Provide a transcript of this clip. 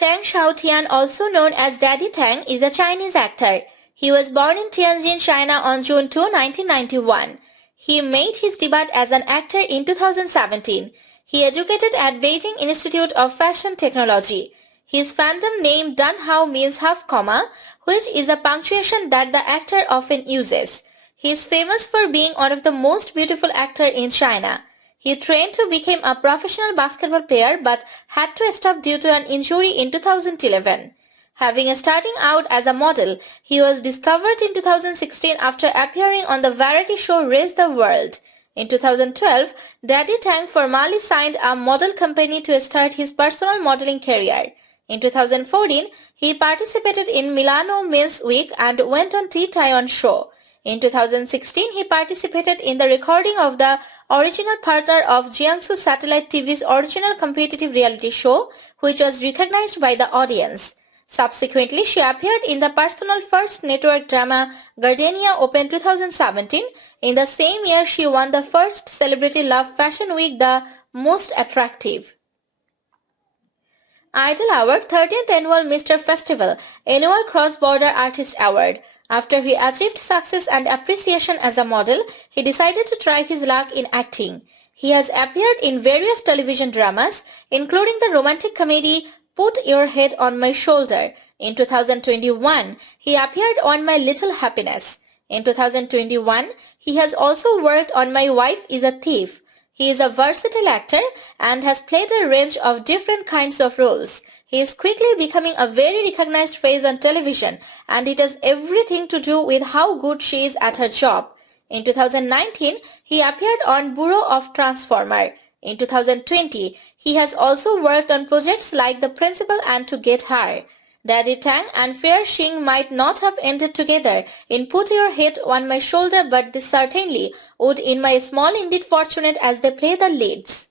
Tang Xiaotian, also known as Daddy Tang, is a Chinese actor. He was born in Tianjin, China on June 2, 1991. He made his debut as an actor in 2017. He educated at Beijing Institute of Fashion Technology. His fandom name Dan Hao means half comma, which is a punctuation that the actor often uses. He is famous for being one of the most beautiful actors in China. He trained to become a professional basketball player but had to stop due to an injury in 2011. Having starting out as a model, he was discovered in 2016 after appearing on the variety show Raise the World. In 2012, Daddy Tang formally signed a model company to start his personal modeling career. In 2014, he participated in Milano Men's Week and went on Tea Taiwan show. In 2016, he participated in the recording of the original partner of Jiangsu Satellite TV's original competitive reality show, which was recognized by the audience. Subsequently, she appeared in the personal first network drama Gardenia Open 2017. In the same year, she won the first Celebrity Love Fashion Week The Most Attractive Idol Award 13th Annual Mr. Festival Annual Cross-Border Artist Award. After he achieved success and appreciation as a model, he decided to try his luck in acting. He has appeared in various television dramas, including the romantic comedy Put Your Head on My Shoulder. In 2021, he appeared on My Little Happiness. In 2021, he has also worked on My Wife is a Thief. He is a versatile actor and has played a range of different kinds of roles. He is quickly becoming a very recognized face on television, and it has everything to do with how good she is at her job. In 2019, he appeared on Bureau of Transformer. In 2020, he has also worked on projects like The Principal and To Get Her. Daddy Tang and Fair Xing might not have ended together in Put Your Head on My Shoulder, but they certainly would in My Small Indeed Fortunate as they play the leads.